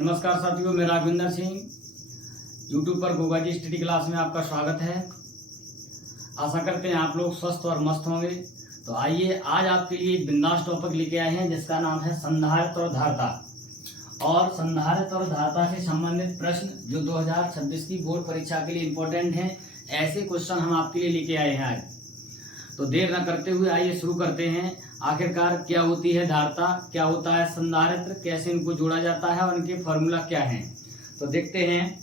नमस्कार साथियों, मैं राघविंदर सिंह यूट्यूब पर गोगा जी स्टडी क्लास में आपका स्वागत है। आशा करते हैं आप लोग स्वस्थ और मस्त होंगे। तो आइए आज आपके लिए एक बिंदास टॉपिक लेके आए हैं जिसका नाम है संधारित्र और धारता। और संधारित्र और धारता से संबंधित प्रश्न जो 2026 की बोर्ड परीक्षा के लिए इम्पोर्टेंट हैं, ऐसे क्वेश्चन हम आपके लिए लेके आए हैं आज। तो देर न करते हुए आइए शुरू करते हैं। आखिरकार क्या होती है धारता, क्या होता है संधारित्र, कैसे इनको जोड़ा जाता है और इनके फॉर्मूला क्या हैं। तो देखते हैं।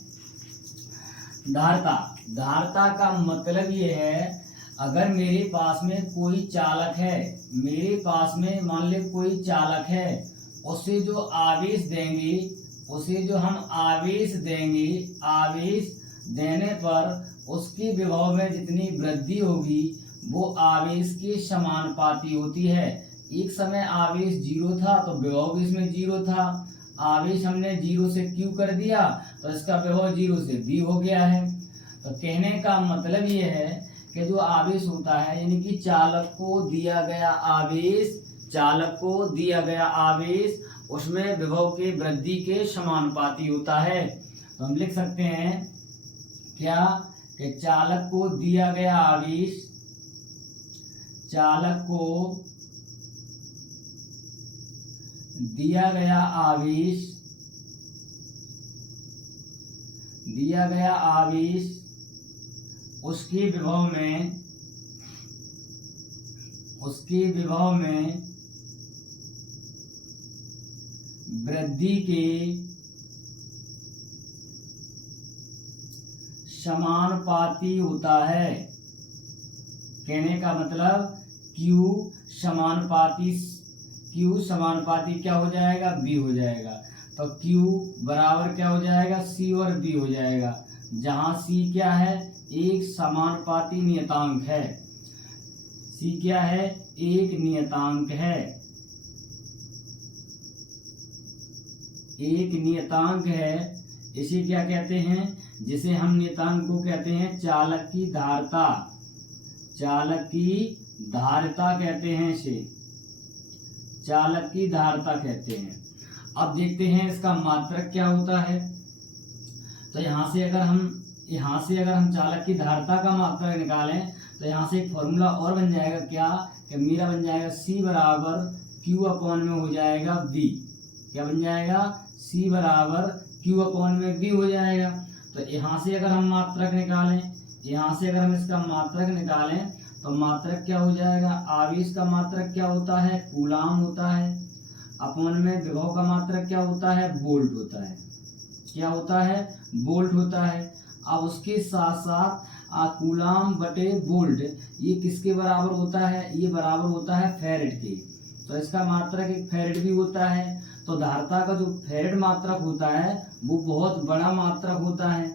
धारता का मतलब ये है, अगर मेरे पास में कोई चालक है, मेरे पास में मान ले कोई चालक है, उसे जो आवेश देंगे, उसे जो हम आवेश देंगे, आवेश देने पर उसकी विभव में जितनी वृद्धि होगी वो आवेश के समानुपाती होती है। एक समय आवेश 0 था तो विभव भी इसमें 0 था। आवेश हमने 0 से Q कर दिया तो इसका विभव 0 से V हो गया है। तो कहने का मतलब ये है कि जो आवेश होता है, यानी कि चालक को दिया गया आवेश, चालक को दिया गया आवेश उसमें विभव के वृद्धि के समानुपाती होता है। तो हम लिख सकते हैं क्या कि चालक को दिया गया आवेश, चालक को दिया गया आवेश, दिया गया आवेश उसके विभव में, उसके विभव में वृद्धि के समानुपाती होता है। कहने का मतलब Q समानुपाती क्या हो जाएगा, B हो जाएगा। तो Q बराबर क्या हो जाएगा, C और B हो जाएगा, जहां C क्या है, एक समानुपाती नियतांक है। C क्या है, एक नियतांक है, एक नियतांक है। इसे क्या कहते हैं, जिसे हम नियतांक को कहते हैं चालक की धारता, चालक की धारता कहते हैं, इसे चालक की धारता कहते हैं। अब देखते हैं इसका मात्रक क्या होता है। तो यहाँ से अगर हम चालक की धारता का मात्रक निकालें तो यहाँ से एक फॉर्मूला और बन जाएगा, क्या कि मेरा बन जाएगा C बराबर Q अपॉन में हो जाएगा V। क्या बन जाएगा, C बराबर Q अपॉन में V हो जाएगा। तो यहाँ से अगर हम मात्रक निकालें, यहाँ से अगर हम इसका मात्रक निकालें तो मात्रक क्या हो जाएगा, आवेश का मात्रक क्या होता है, कूलाम होता है, अपॉन में विभव का मात्रक क्या होता है, वोल्ट होता है। क्या होता है, वोल्ट होता है। अब उसके साथ साथ कूलाम बटे वोल्ट ये किसके बराबर होता है, ये बराबर होता है फैरेड के। तो इसका मात्रक एक फैरेड भी होता है। तो धारता का जो फैरेड मात्रक होता है वो बहुत बड़ा मात्रक होता है।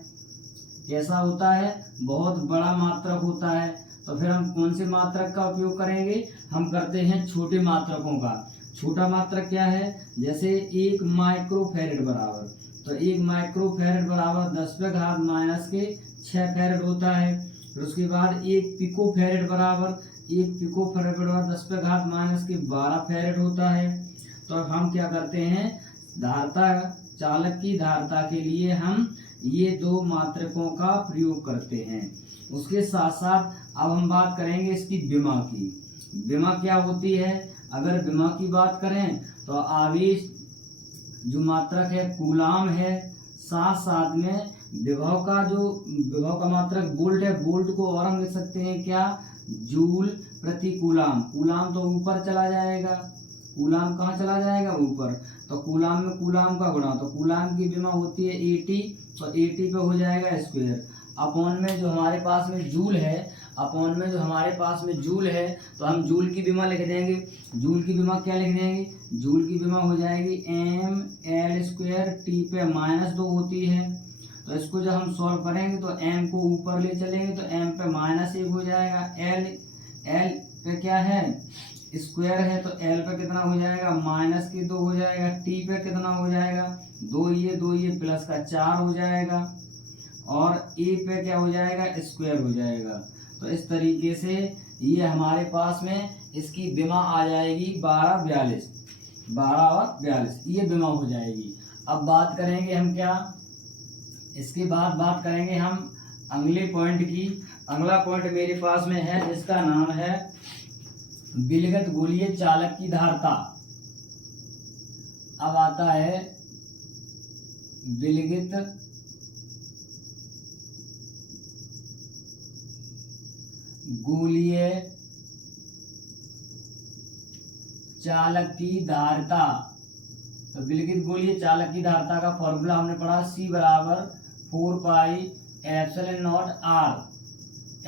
कैसा होता है, बहुत बड़ा मात्रक होता है। तो फिर हम कौन से मात्रक का उपयोग करेंगे, हम करते हैं छोटे मात्रकों का। छोटा मात्रक क्या है, जैसे 1 माइक्रोफैरेड बराबर, तो 1 माइक्रोफैरेड बराबर 10⁻⁻6 फैरेड होता है। फिर उसके बाद 1 पिकोफैरेड बराबर, 1 पिकोफैरेड बराबर 10⁻⁻12 फैरेड होता है। तो हम क्या करते हैं, धारता, चालक की धारता के लिए हम ये दो मात्रकों का प्रयोग करते हैं। उसके साथ साथ अब हम बात करेंगे इसकी विमा की। विमा क्या होती है, अगर विमा की बात करें तो आवेश जो मात्रक है कूलाम है, साथ साथ में विभव का मात्रक वोल्ट है। वोल्ट को और हम लिख सकते हैं क्या, जूल प्रति कूलाम। कूलाम तो ऊपर चला जाएगा, कूलाम कहाँ चला जाएगा, ऊपर। तो कूलाम में कूलाम का गुणा, तो कूलाम की विमा होती है 80, तो 80 पे हो जाएगा स्क्वायर। अपॉन में जो हमारे पास में जूल है, अपॉन में जो हमारे पास में जूल है, तो हम जूल की विमा लिख देंगे। जूल की विमा क्या लिख देंगे, जूल की विमा हो जाएगी mL² T पे -2 होती है। तो इसको जब हम सॉल्व करेंगे तो m को ऊपर ले चलेंगे तो m पे -1 हो जाएगा। l पे क्या है, स्क्वायर है, तो l पे कितना हो जाएगा, -2 हो जाएगा। t पे कितना हो जाएगा, 2 ये प्लस का 4 हो जाएगा। और a पे क्या हो जाएगा, स्क्वायर हो जाएगा। तो इस तरीके से ये हमारे पास में इसकी विमा आ जाएगी 12 और 42 ये विमा हो जाएगी। अब बात करेंगे हम क्या, इसके बाद बात करेंगे हम अगले पॉइंट की। अगला पॉइंट मेरे पास में है जिसका नाम है विलगित गोलीय चालक की धारता। अब आता है विलगित गोलीय चालक की धारता। तो विलगित गोलीय चालक की धारता का फॉर्मूला हमने पढ़ा, C बराबर 4 pi epsilon not R,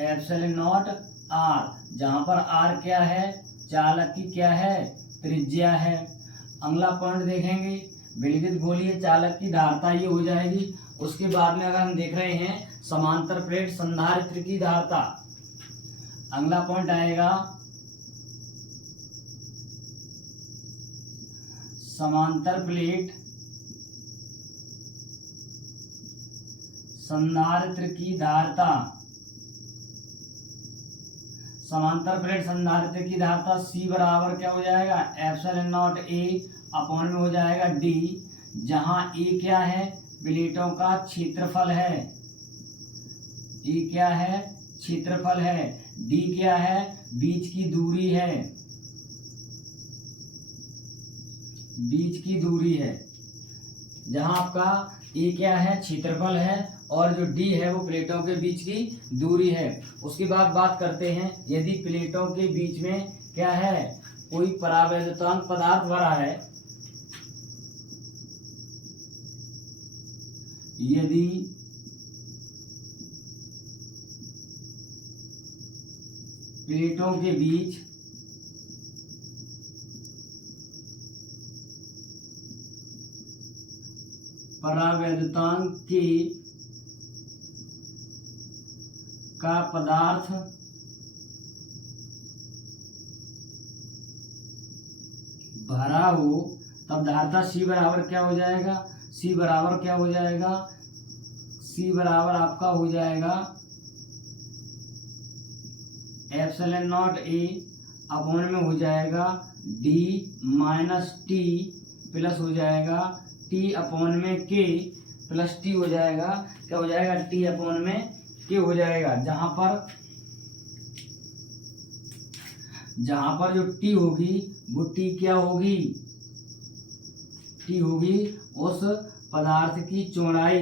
epsilon not R, जहां पर आर क्या है, चालक की क्या है, त्रिज्या है। अगला पॉइंट देखेंगे, विलगित गोलीय चालक की धारता ये हो जाएगी। उसके बाद में अगर हम देख रहे हैं समांतर प्लेट संधारित्र की धारता, अगला पॉइंट आएगा समांतर प्लेट संधारित्र की धारता। समांतर प्लेट संधारित्र की धारता C बराबर क्या हो जाएगा, एप्सिलॉन नॉट A अपॉन में हो जाएगा D, जहां A क्या है, प्लेटों का क्षेत्रफल है, A क्या है, क्षेत्रफल है, D क्या है, बीच की दूरी है, बीच की दूरी है। जहां आपका ए क्या है, क्षेत्रफल है, और जो डी है वो प्लेटों के बीच की दूरी है। उसके बाद बात करते हैं, यदि प्लेटों के बीच में क्या है, कोई परावैद्युतांक पदार्थ भरा है, यदि प्लेटों के बीच परावैद्युतांक का पदार्थ भरा हो, तब धारता C बराबर क्या हो जाएगा, C बराबर क्या हो जाएगा, C बराबर आपका हो जाएगा एप्सिलॉन नॉट A अपॉन में हो जाएगा D माइनस T प्लस हो जाएगा T अपॉन में K प्लस T हो जाएगा, क्या हो जाएगा, T अपॉन में K हो जाएगा। जहां पर जो T होगी वो T क्या होगी, T होगी उस पदार्थ की चौड़ाई,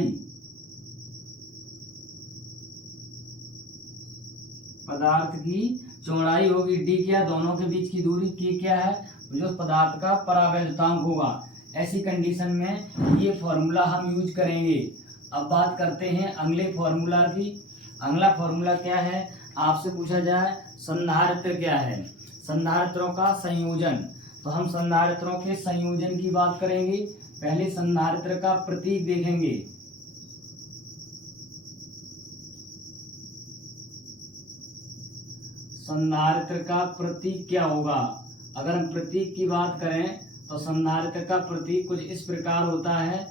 पदार्थ की चौड़ाई होगी। D क्या, दोनों के बीच की दूरी, K क्या है, जो पदार्थ का परावैद्युतांक होगा। ऐसी कंडीशन में ये फॉर्मूला हम यूज करेंगे। अब बात करते हैं अगले फॉर्मूला की। अगला फॉर्मूला क्या है, आपसे पूछा जाए संधारित्र क्या है, संधारित्रों का संयोजन। तो हम संधारित्रों के संयोजन की बात करेंगे। पहले संधारित्र का प्रतीक देखेंगे, संधारित्र का प्रतीक क्या होगा। अगर हम प्रतीक की बात करें तो संधारित्र का प्रतीक कुछ इस प्रकार होता है,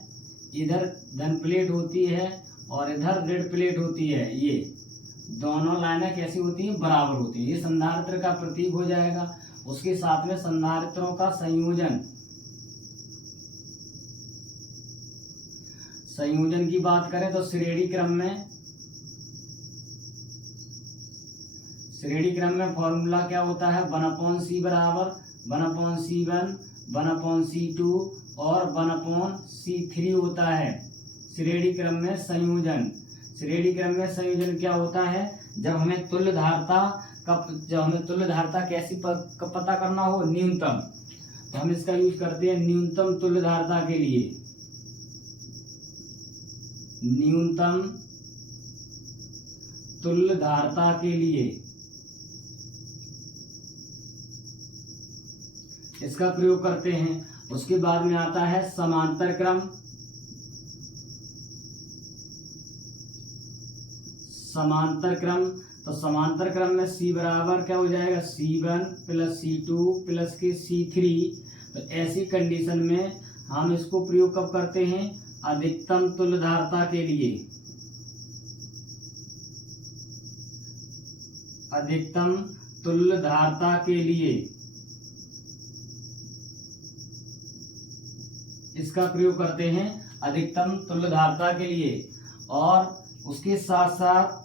इधर धन प्लेट होती है और इधर ऋण प्लेट होती है, ये दोनों लाइनें कैसी होती हैं, बराबर होती है, ये संधारित्र का प्रतीक हो जाएगा। उसके साथ में संधारित्रों का संयोजन, संयोजन की बात करें तो श्रेणी क्रम में फॉर्मूला क्या होता है, 1/C बराबर 1/C1 1/C2 और 1/C3 होता है। श्रेणी क्रम में संयोजन, श्रेणी क्रम में संयोजन क्या होता है, जब हमें तुल्य धारता कैसी पता करना हो, न्यूनतम, तो हम इसका यूज करते हैं न्यूनतम तुल्य धारता के लिए, न्यूनतम तुल्य धारता के लिए इसका प्रयोग करते हैं। उसके बाद में आता है समांतर क्रम, समांतर क्रम। तो समांतर क्रम में C बराबर क्या हो जाएगा, C1 प्लस C2 प्लस के C3। तो ऐसी कंडीशन में हम इसको प्रयोग कब करते हैं, अधिकतम तुल्य धारता के लिए, अधिकतम तुल्य धारता के लिए। इसका प्रयोग करते हैं अधिकतम तुल्य धारता के लिए। और उसके साथ साथ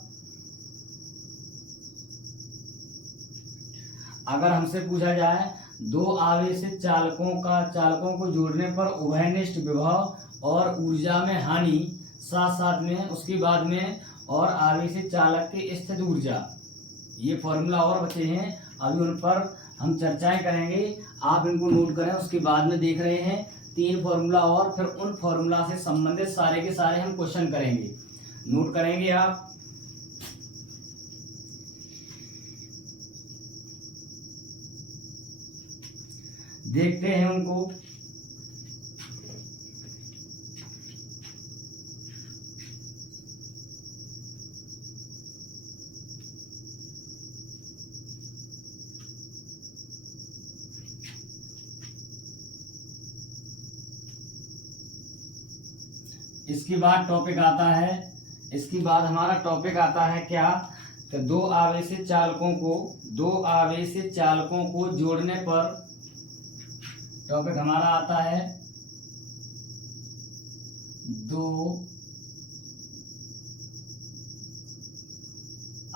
अगर हमसे पूछा जाए दो आवेशित चालकों को जोड़ने पर उभयनिष्ठ विभव और ऊर्जा में हानि, साथ साथ में उसके बाद में और आवेशित चालक की स्थित ऊर्जा, ये फॉर्मूला और बचे हैं, अभी उन पर हम चर्चाएं करेंगे। आप इनको नोट करें। उसके बाद में देख रहे हैं 3 फॉर्मूला और फिर उन फॉर्मूला से संबंधित सारे के सारे हम क्वेश्चन करेंगे, नोट करेंगे आप। देखते हैं उनको। इसके बाद टॉपिक आता है, इसके बाद हमारा टॉपिक आता है क्या, तो दो आवेशित चालकों को जोड़ने पर टॉपिक हमारा आता है दो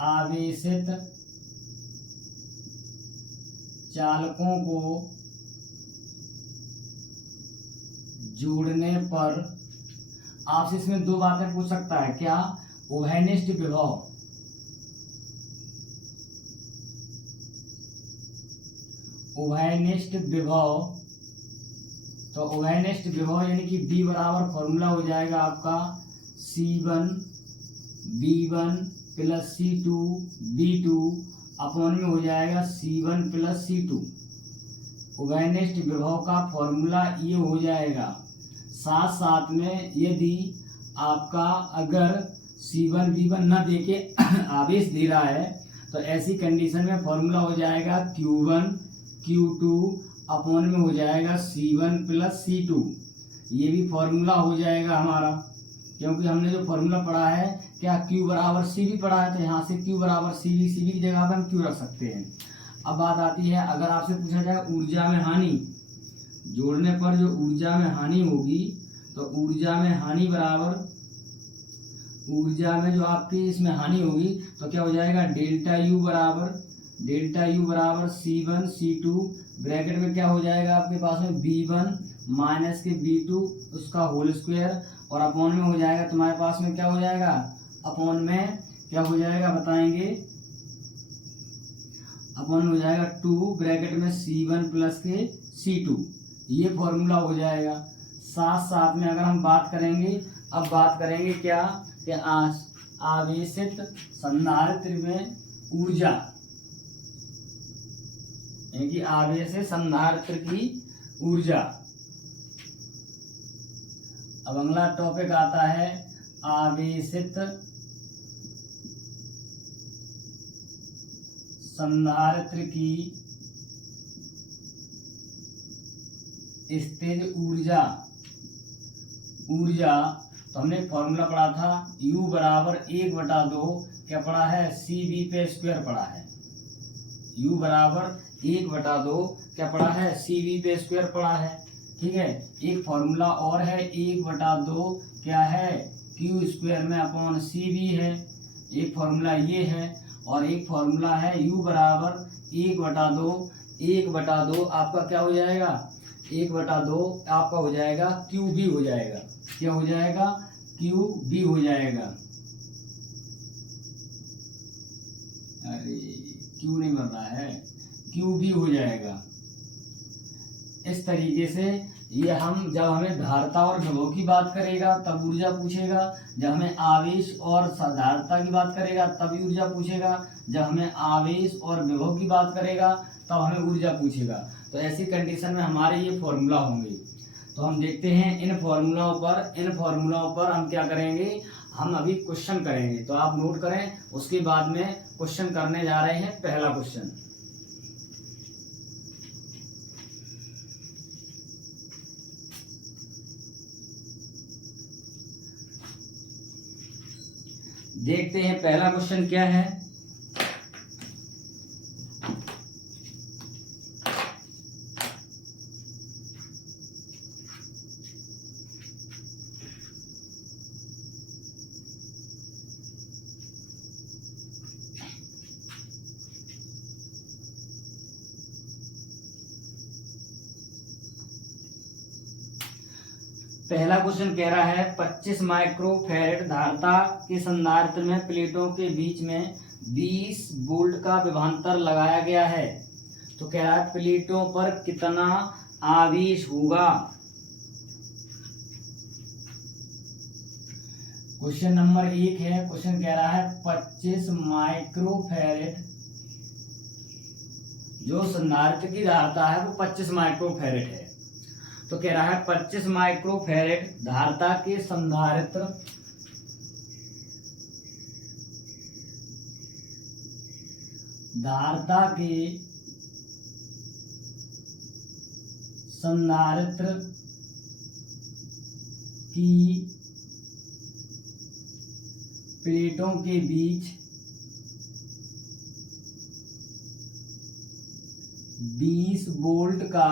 आवेशित चालकों को जोड़ने पर आपसे इसमें 2 बातें पूछ सकता है क्या, उभयनिष्ठ विभव, उभयनिष्ठ विभव, तो उभयनिष्ठ विभव यानी कि B बराबर फॉर्मूला हो जाएगा आपका C1 B1 plus C2 B2 upon में हो जाएगा C1 प्लस C2। उभयनिष्ठ विभव का फॉर्मूला ये हो जाएगा। साथ साथ में यदि आपका अगर C1 B1 न देके आवेश दे रहा है तो ऐसी कंडीशन में फॉर्मूला हो जाएगा Q1 Q2 अपॉन में हो जाएगा C1 प्लस C2। ये भी फॉर्मूला हो जाएगा हमारा, क्योंकि हमने जो फॉर्मूला पढ़ा है क्या Q बराबर C भी पढ़ा है, तो यहाँ से Q बराबर C भी की जगह पर हम Q रख सकते हैं। अब बात आती है, अगर आपसे पूछा जाए ऊर्जा में हानि, जोड़ने पर जो ऊर्जा में हानि होगी, तो ऊर्जा में हानि बराबर, ऊर्जा में जो आपकी इसमें हानि होगी तो क्या हो जाएगा डेल्टा U बराबर C1 C2 ब्रैकेट में क्या हो जाएगा आपके पास में B1 माइनस के B2 उसका होल स्क्वायर, और अपॉन में हो जाएगा तुम्हारे पास में क्या हो जाएगा, अपॉन में क्या हो जाएगा बताएंगे, अपॉन में हो जाएगा 2 ब्रैकेट में C1 प्लस के C2। ये फॉर्मूला हो जाएगा। साथ साथ में अगर हम बात करेंगे, अब बात करेंगे क्या कि आवेशित संधारित्र में ऊर्जा, यानी कि आवेशित संधारित्र की ऊर्जा। अब अगला टॉपिक आता है आवेशित संधारित्र की स्थिर ऊर्जा। तो हमने फॉर्मूला पढ़ा था U बराबर 1/2 क्या पढ़ा है CV पे स्क्वायर पढ़ा है। U बराबर 1/2 क्या पढ़ा है CV पे स्क्वायर पढ़ा है। ठीक है, एक फॉर्मूला और है 1/2 क्या है Q स्क्वायर में अपॉन CV है, एक फॉर्मूला ये है, और एक फॉर्मूला है U बराबर 1/2 आपका क्या हो जाएगा 1/2 आपका हो जाएगा QB हो जाएगा। क्या हो जाएगा QB हो जाएगा। अरे Q नहीं बन रहा है, QB हो जाएगा। इस तरीके से ये हम जब हमें धारता और विभव की बात करेगा तब ऊर्जा पूछेगा, जब हमें आवेश और धारता की बात करेगा तब ऊर्जा पूछेगा, जब हमें आवेश और विभव की बात करेगा तब हमें ऊर्जा पूछेगा। तो ऐसी कंडीशन में हमारे ये फॉर्मूला होंगे। तो हम देखते हैं इन फॉर्मूलाओं पर हम क्या करेंगे, हम अभी क्वेश्चन करेंगे। तो आप नोट करें, उसके बाद में क्वेश्चन करने जा रहे हैं। पहला क्वेश्चन, देखते हैं पहला क्वेश्चन क्या है। पहला क्वेश्चन कह रहा है 25 माइक्रोफैरेड धारिता के संधारित्र में प्लेटों के बीच में 20 वोल्ट का विभवांतर लगाया गया है। तो कह रहा है प्लेटों पर कितना आवेश होगा। क्वेश्चन नंबर 1 है। क्वेश्चन कह रहा है 25 माइक्रोफैरेड, जो संधारित्र की धारिता है वो 25 माइक्रोफैरेड है। तो कह रहा है 25 माइक्रोफैरेड धारिता के संधारित्र की प्लेटों के बीच 20 वोल्ट का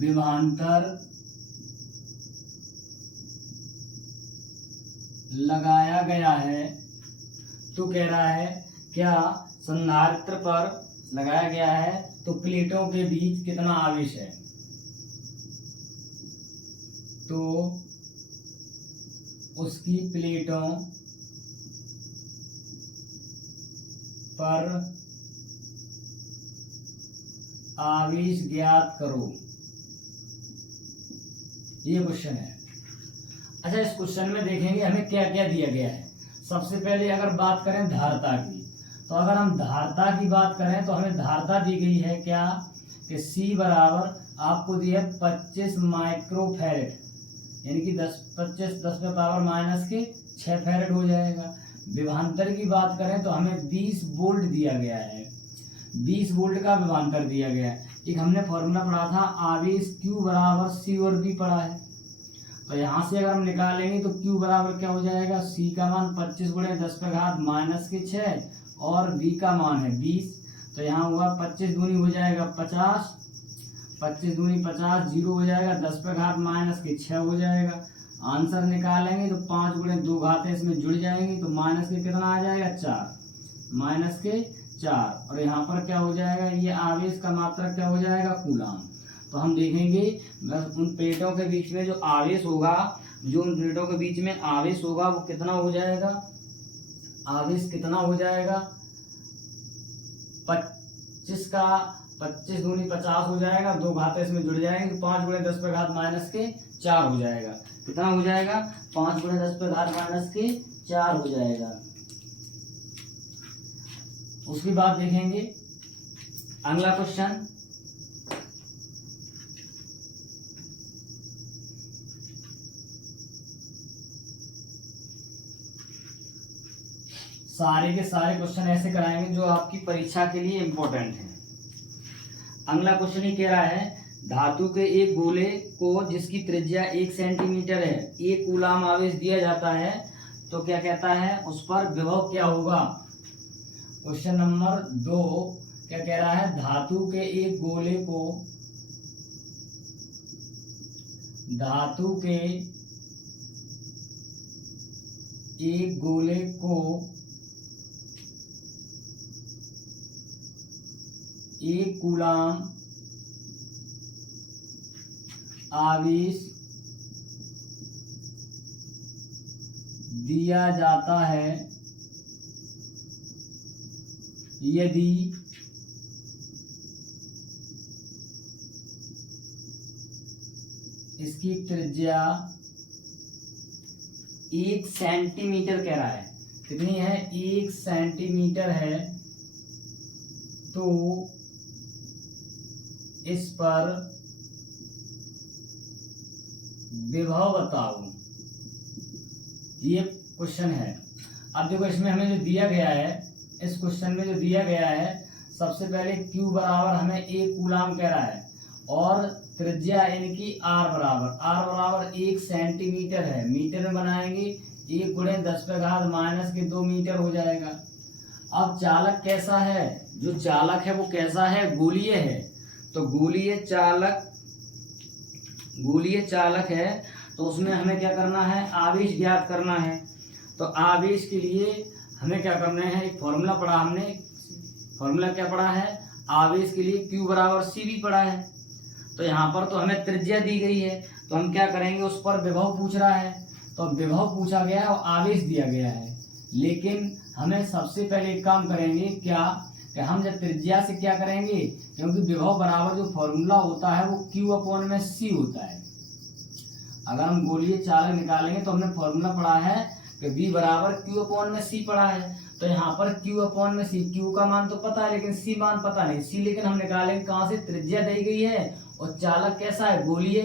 विभवांतर लगाया गया है। तो कह रहा है क्या संधारित्र पर लगाया गया है तो प्लेटों के बीच कितना आवेश है। तो उसकी प्लेटों पर आवेश ज्ञात करो। ये क्वेश्चन है। अच्छा, इस क्वेश्चन में देखेंगे हमें क्या क्या दिया गया है। सबसे पहले अगर बात करें धारिता की, तो अगर हम धारिता की बात करें तो हमें धारिता दी गई है क्या कि C बराबर आपको दिया 25 माइक्रोफैरेड, यानी कि 10 पे पावर माइनस के 6 फैरेड हो जाएगा। विभवांतर की बात करें तो हमें 20 वोल्ट दिया गया है, 20 वोल्ट का विभवांतर दिया गया है। एक हमने फॉर्मूला पढ़ा था आवेश Q बराबर C और V पढ़ा है। तो यहाँ से अगर हम निकालेंगे तो Q बराबर क्या हो जाएगा, C का मान 25 गुणे 10 पे घात माइनस के 6 और V का मान है 20। तो यहाँ हुआ 25 दूनी हो जाएगा 50, 25 दूनी 50, 0 हो जाएगा, 10 पे घात माइनस के 6 हो जाएगा। आंसर निकालेंगे तो 5 गुणे 2 घातें इसमें जुड़ जाएंगी तो माइनस के कितना आ जाएगा 4, माइनस के 4। और यहाँ पर क्या हो जाएगा, ये आवेश का मात्रक क्या हो जाएगा, कूलाम। तो हम देखेंगे उन प्लेटों के बीच में जो आवेश होगा, जो उन प्लेटों के बीच में आवेश होगा वो कितना हो जाएगा, आवेश कितना हो जाएगा 25 का 25 दूनी 50 हो जाएगा, 2 घातें इसमें जुड़ जाएंगे तो 5 गुणे 10 पे घात माइनस के 4 हो जाएगा। कितना हो जाएगा, 5 गुणे 10 पे घात माइनस के 4 हो जाएगा। उसके बाद देखेंगे अगला क्वेश्चन। सारे के सारे क्वेश्चन ऐसे कराएंगे जो आपकी परीक्षा के लिए इंपॉर्टेंट है। अगला क्वेश्चन ही कह रहा है धातु के एक गोले को जिसकी त्रिज्या 1 सेंटीमीटर है, 1 कूलाम आवेश दिया जाता है, तो क्या कहता है उस पर विभव क्या होगा। क्वेश्चन नंबर 2 क्या कह रहा है, धातु के एक गोले को, धातु के एक गोले को 1 कूलाम आवेश दिया जाता है यदि इसकी त्रिज्या 1 सेंटीमीटर कह रहा है। कितनी है, 1 सेंटीमीटर है, तो इस पर विभव बताओ। ये क्वेश्चन है। अब देखो इसमें हमें जो दिया गया है, इस क्वेश्चन में जो दिया गया है, सबसे पहले Q बराबर हमें 1 कूलाम कह रहा है और त्रिज्या यानी कि R बराबर 1 सेंटीमीटर है। मीटर में बनाएंगे 1 गुणे 10 पे घात माइनस के 2 मीटर हो जाएगा। अब चालक कैसा है, जो चालक है वो कैसा है, गोलीय है। तो गोलीय चालक है, तो उसमें हमें क्या करना है, आवेश ज्ञात करना है। तो आवेश के लिए हमें क्या करना है, एक फॉर्मूला पढ़ा हमने। फॉर्मूला क्या पढ़ा है, आवेश के लिए Q बराबर C भी पड़ा है। तो यहाँ पर तो हमें त्रिज्या दी गई है, तो हम क्या करेंगे, उस पर विभव पूछ रहा है, तो विभव पूछा गया है और आवेश दिया गया है। लेकिन हमें सबसे पहले एक काम करेंगे क्या, कि हम जब त्रिज्या से क्या करेंगे, क्योंकि विभव बराबर जो फॉर्मूला होता है वो Q/c होता है। अगर हम गोलीय चालक निकालेंगे तो हमने फॉर्मूला पढ़ा है कि V बराबर Q/c पढ़ा है। तो यहाँ पर Q/c, Q का मान तो पता है लेकिन C मान पता नहीं। C लेकिन हम निकालेंगे कहाँ से, त्रिज्या दी गई है और चालक कैसा है, गोलीय।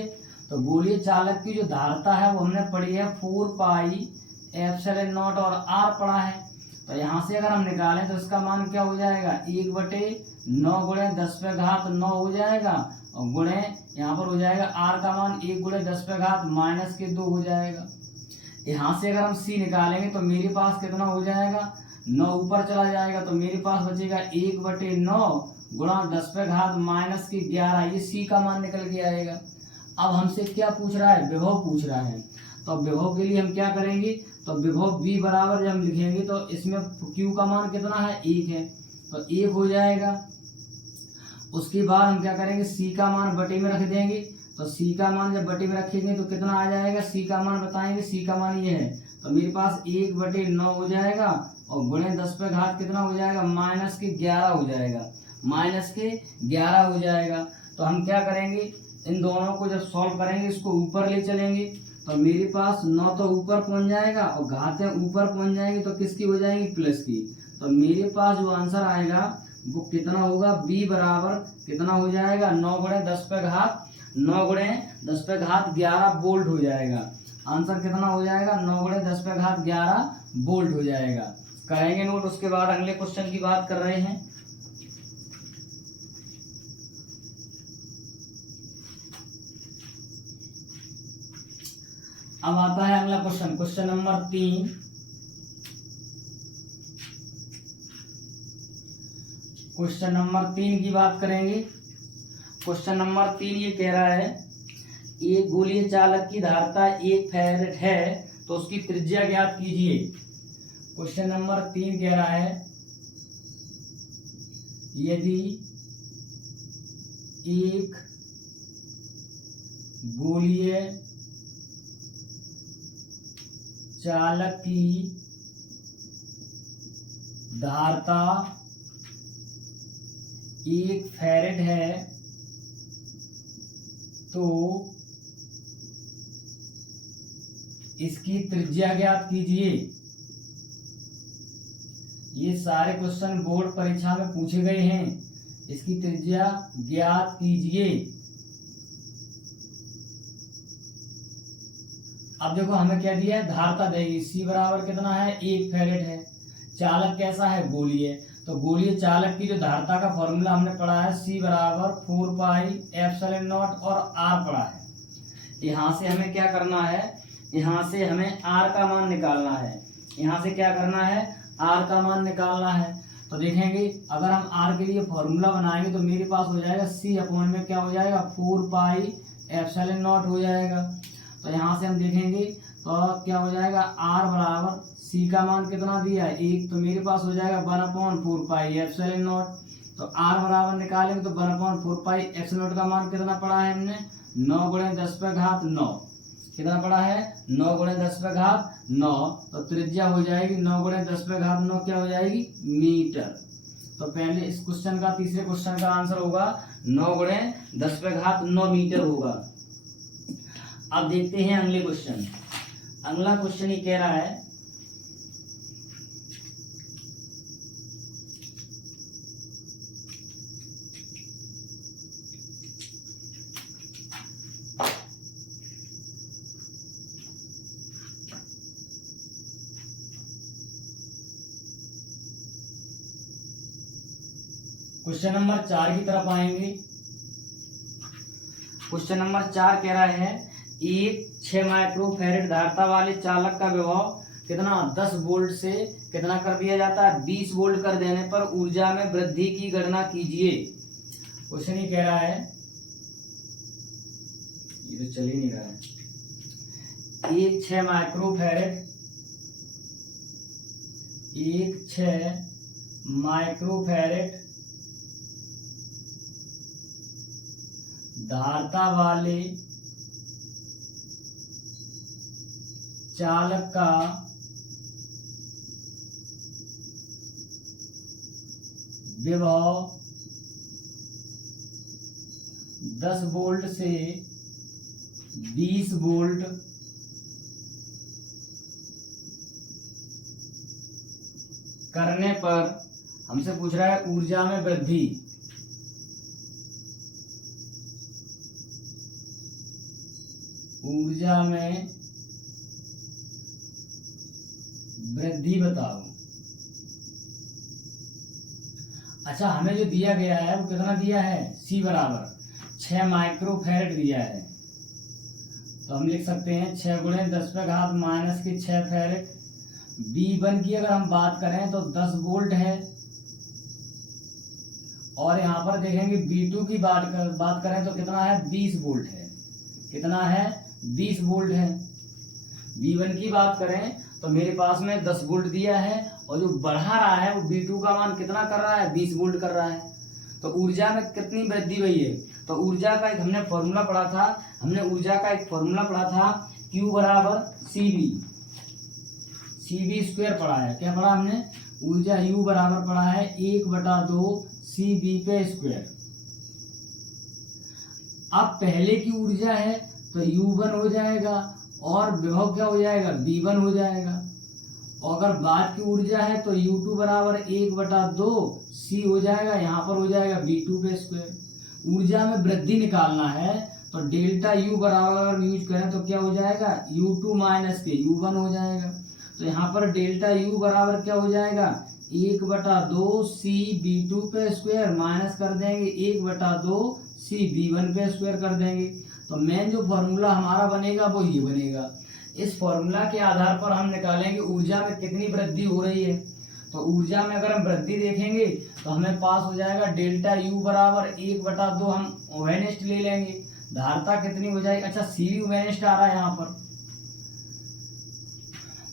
तो गोलीय चालक की जो धारिता है वो हमने पढ़ी है 4πε0 और R पढ़ा है। तो यहाँ से अगर हम निकालें तो इसका मान क्या हो जाएगा, 1/9 गुणे 10⁻9 हो जाएगा, और गुणे यहाँ पर हो जाएगा R का मान 1 गुणे 10⁻−2 हो जाएगा। यहाँ से अगर हम C निकालेंगे तो मेरे पास कितना हो जाएगा, 9 ऊपर चला जाएगा, तो मेरे पास बचेगा 1/9 गुणा 10⁻11, ये C का मान निकल के आएगा। अब हमसे क्या पूछ रहा है, विभव पूछ रहा है। तो विभव के लिए हम क्या करेंगे, तो विभव V बराबर जब हम लिखेंगे तो इसमें Q का मान कितना है, 1 है, तो 1 हो जाएगा। उसके बाद हम क्या करेंगे, C का मान बटे में रख देंगे, तो C का मान जब बटे में रखेंगे तो कितना आ जाएगा, C का मान बताएंगे, C का मान ये है, तो मेरे पास 1/9 हो जाएगा, और गुणे 10 कितना हो जाएगा, -11 हो जाएगा, -11 हो जाएगा। तो हम क्या करेंगे, इन दोनों को जब सॉल्व करेंगे इसको ऊपर ले चलेंगे, तो मेरे पास 9 तो ऊपर पहुंच जाएगा और घातें ऊपर पहुंच जाएंगी, तो किसकी हो जाएंगी, प्लस की। तो मेरे पास जो आंसर आएगा वो कितना होगा, B बराबर कितना हो जाएगा, 9 गुणे 10⁻11 वोल्ट हो जाएगा। आंसर कितना हो जाएगा, 9 गुणे 10⁻11 वोल्ट हो जाएगा। करेंगे नोट, उसके बाद अगले क्वेश्चन की बात कर रहे हैं। अब आता है अगला question, question number 3। Question number 3 की बात करेंगे। क्वेश्चन नंबर 3 ये कह रहा है, एक गोलीय चालक की धारिता 1 फैरेड है तो उसकी त्रिज्या ज्ञात कीजिए। क्वेश्चन नंबर 3 कह रहा है, यदि एक गोलीय चालक की धारिता 1 फैरेड है तो इसकी त्रिज्या ज्ञात कीजिए। ये सारे क्वेश्चन बोर्ड परीक्षा में पूछे गए हैं, इसकी त्रिज्या ज्ञात कीजिए। अब देखो हमें क्या दिया है, धारिता देगी, C बराबर कितना है, 1 फैरेड है। चालक कैसा है, गोलीय, तो गोलीय चालक की जो धारिता का फॉर्मूला हमने पढ़ा है, C बराबर 4πε0 और R पढ़ा है। यहाँ से हमें क्या करना है, यहाँ से हमें R का मान निकालना है। यहाँ से क्या करना है, R का मान निकालना है। तो देखेंगे अगर हम R के लिए फॉर्मूला बनाएंगे तो मेरे पास हो जाएगा C अपॉन में क्या हो जाएगा, 4πε0 हो जाएगा। तो यहाँ से हम देखेंगे तो क्या हो जाएगा, R बराबर C का मान कितना दिया है, 1, तो मेरे पास हो जाएगा 1/4πε0। तो R बराबर निकालेंगे तो 1/4πε0 का मान कितना पढ़ा है हमने, 9 गुणे 10⁻9। कितना पढ़ा है, 9 गुणे 10⁻9। तो त्रिज्या हो जाएगी 9 गुणे 10⁻9 क्या हो जाएगी, मीटर। तो पहले इस क्वेश्चन का, तीसरे क्वेश्चन का आंसर होगा 9 गुणे 10⁻9 मीटर होगा। अब देखते हैं अगले क्वेश्चन। अगला क्वेश्चन ये कह रहा है, क्वेश्चन नंबर 4 की तरफ आएंगे। क्वेश्चन नंबर 4 कह रहा है, एक 6 माइक्रोफैरेड धारिता वाले चालक का विभव कितना 10 वोल्ट से कितना कर दिया जाता है, 20 वोल्ट कर देने पर ऊर्जा में वृद्धि की गणना कीजिए। क्वेश्चन ये कह रहा है, ये तो चल ही नहीं रहा है, एक 6 माइक्रोफैरेड धारता वाले चालक का विभव 10 वोल्ट से 20 वोल्ट करने पर हमसे पूछ रहा है ऊर्जा में वृद्धि। ऊर्जा में वृद्धि बताओ। अच्छा, हमें जो दिया गया है वो कितना दिया है, C बराबर 6 माइक्रोफैरड दिया है। तो हम लिख सकते हैं 6 गुणे 10⁻⁻6 फैरड। V1 की अगर हम बात करें तो 10 वोल्ट है, और यहाँ पर देखेंगे V2 की बात करें तो कितना है, 20 वोल्ट है। कितना है, 20 वोल्ट है। V1 की बात करें तो मेरे पास में 10 वोल्ट दिया है, और जो बढ़ा रहा है वो V2 का मान कितना कर रहा है, 20 वोल्ट कर रहा है। तो ऊर्जा में कितनी वृद्धि हुई है। तो ऊर्जा का एक हमने फॉर्मूला पढ़ा था, Q बराबर CV स्क्वायर पढ़ा है। क्या पढ़ा हमने, ऊर्जा U बराबर पढ़ा है 1/2 CV पे स्क्वायर। अब पहले की ऊर्जा है तो U1 हो जाएगा, और विभव क्या हो जाएगा, V1 हो जाएगा। और अगर बाद की ऊर्जा है तो U2 बराबर 1/2 C हो जाएगा, यहाँ पर हो जाएगा V2 पे स्क्वायर। ऊर्जा में वृद्धि निकालना है तो डेल्टा U बराबर अगर यूज करें तो क्या हो जाएगा, U2 माइनस के U1 हो जाएगा। तो यहाँ पर डेल्टा U बराबर क्या हो जाएगा, 1/2 C V2 पे स्क्वायर माइनस कर देंगे 1/2 C V1 पे स्क्वायर कर देंगे। तो मेन जो फॉर्मूला हमारा बनेगा वो ये बनेगा। इस फॉर्मूला के आधार पर हम निकालेंगे ऊर्जा में कितनी वृद्धि हो रही है। तो ऊर्जा में अगर हम वृद्धि देखेंगे तो हमें पास हो जाएगा डेल्टा U बराबर 1/2, हम ओवेनेस्ट ले लेंगे। धारता कितनी हो जाएगी, अच्छा CV ओवेनेस्ट आ रहा है यहाँ पर,